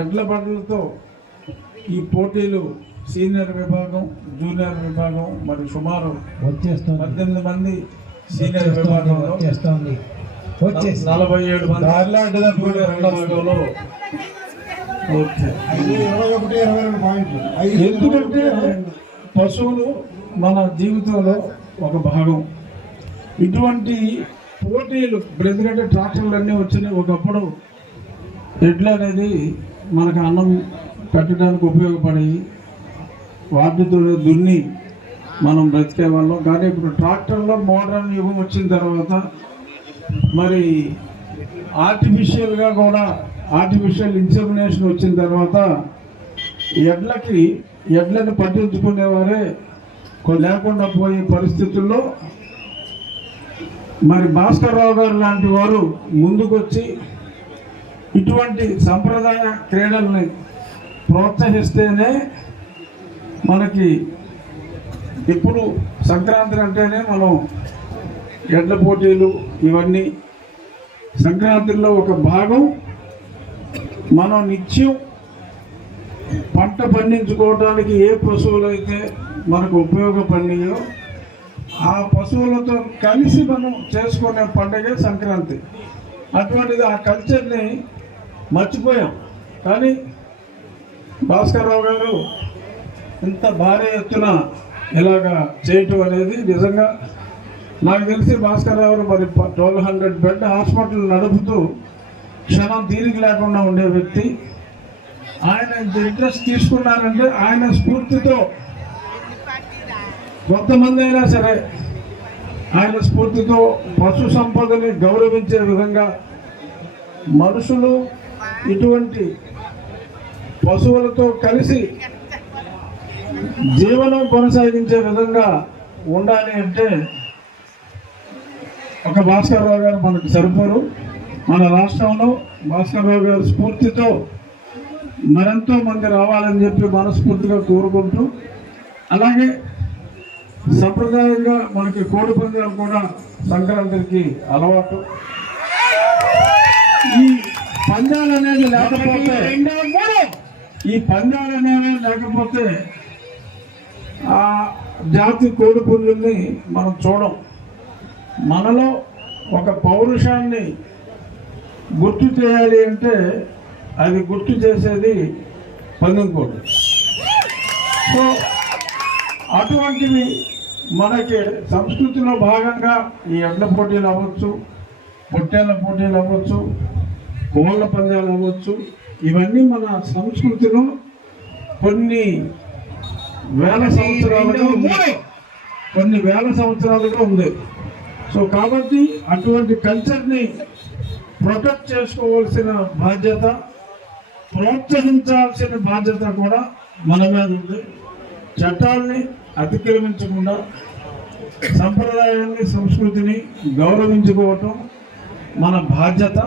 ఎడ్ల బండ్లతో ఈ పోటీలు సీనియర్ విభాగం, జూనియర్ విభాగం మరి సుమారు 18 మంది సీనియర్ విభాగంలో 47 మంది జూనియర్ విభాగంలో. ఎందుకంటే పశువులు మన జీవితంలో ఒక భాగం. ఇటువంటి పోటీలు ఎందుకంటే ట్రాక్టర్లు అన్నీ వచ్చినాయి. ఒకప్పుడు ఎడ్లు అనేది మనకు అన్నం పెట్టడానికి ఉపయోగపడేవి, వాటితో దున్ని మనం బ్రతికే వాళ్ళం. కానీ ఇప్పుడు ట్రాక్టర్లో మోడర్న్ యుగం వచ్చిన తర్వాత మరి ఆర్టిఫిషియల్ ఇన్సెమినేషన్ వచ్చిన తర్వాత ఎడ్లని పట్టించుకునేవారే లేకుండా పోయే పరిస్థితుల్లో మరి భాస్కర్ రావు గారు లాంటి వారు ముందుకొచ్చి ఇటువంటి సంప్రదాయ క్రీడల్ని ప్రోత్సహిస్తేనే మనకి ఇప్పుడు సంక్రాంతి అంటేనే మనం ఎడ్ల పోటీలు ఇవన్నీ సంక్రాంతిలో ఒక భాగం. మనం నిత్యం పంట పండించుకోవడానికి ఏ పశువులు అయితే మనకు ఉపయోగపడినాయో ఆ పశువులతో కలిసి మనం చేసుకునే పండుగ సంక్రాంతి. అటువంటిది ఆ కల్చర్ని మర్చిపోయాం. కానీ భాస్కర్ రావు గారు ఇంత భారీ ఎత్తున ఇలాగా చేయటం అనేది నిజంగా నాకు తెలిసి భాస్కర్ రావు మరి 1200 బెడ్ హాస్పిటల్ నడుపుతూ క్షణం తీరిక లేకుండా ఉండే వ్యక్తి. ఆయన ఇంట్రెస్ట్ తీసుకున్నారంటే ఆయన స్ఫూర్తితో కొంతమంది అయినా సరే ఆయన స్ఫూర్తితో పశు సంపదని గౌరవించే విధంగా మనుషులు ఇటువంటి పశువులతో కలిసి జీవనం కొనసాగించే విధంగా ఉండాలి అంటే ఒక భాస్కర్ రావు గారు మనకు సరిపోరు. మన రాష్ట్రంలో భాస్కర్ రావు గారి స్ఫూర్తితో మరెంతో మంది రావాలని చెప్పి మనస్ఫూర్తిగా కోరుకుంటూ, అలాగే సంప్రదాయంగా మనకి కోడి పందాలు కూడా సంక్రాంతికి అలవాటు. ఈ పందాలు అనేది లేకపోతే ఆ జాతి కోడి పుంజుల్ని మనం చూడం. మనలో ఒక పౌరుషాన్ని గుర్తు చేయాలి అంటే అది గుర్తు చేసేది పందెం కోడి. సో అటువంటివి మనకి సంస్కృతిలో భాగంగా ఈ ఎడ్ల పోటీలు అవ్వచ్చు, పొట్టేళ్ల పోటీలు అవ్వచ్చు, కోళ్ళ పందాలు అవ్వచ్చు, ఇవన్నీ మన సంస్కృతిలో కొన్ని వేల సంవత్సరాలుగా ఉంది. సో కాబట్టి అటువంటి కల్చర్ని ప్రొటెక్ట్ చేసుకోవాల్సిన బాధ్యత, ప్రోత్సహించాల్సిన బాధ్యత కూడా మన మీద ఉంది. చట్టాలని అతిక్రమించకుండా సంప్రదాయాన్ని, సంస్కృతిని గౌరవించుకోవటం మన బాధ్యత.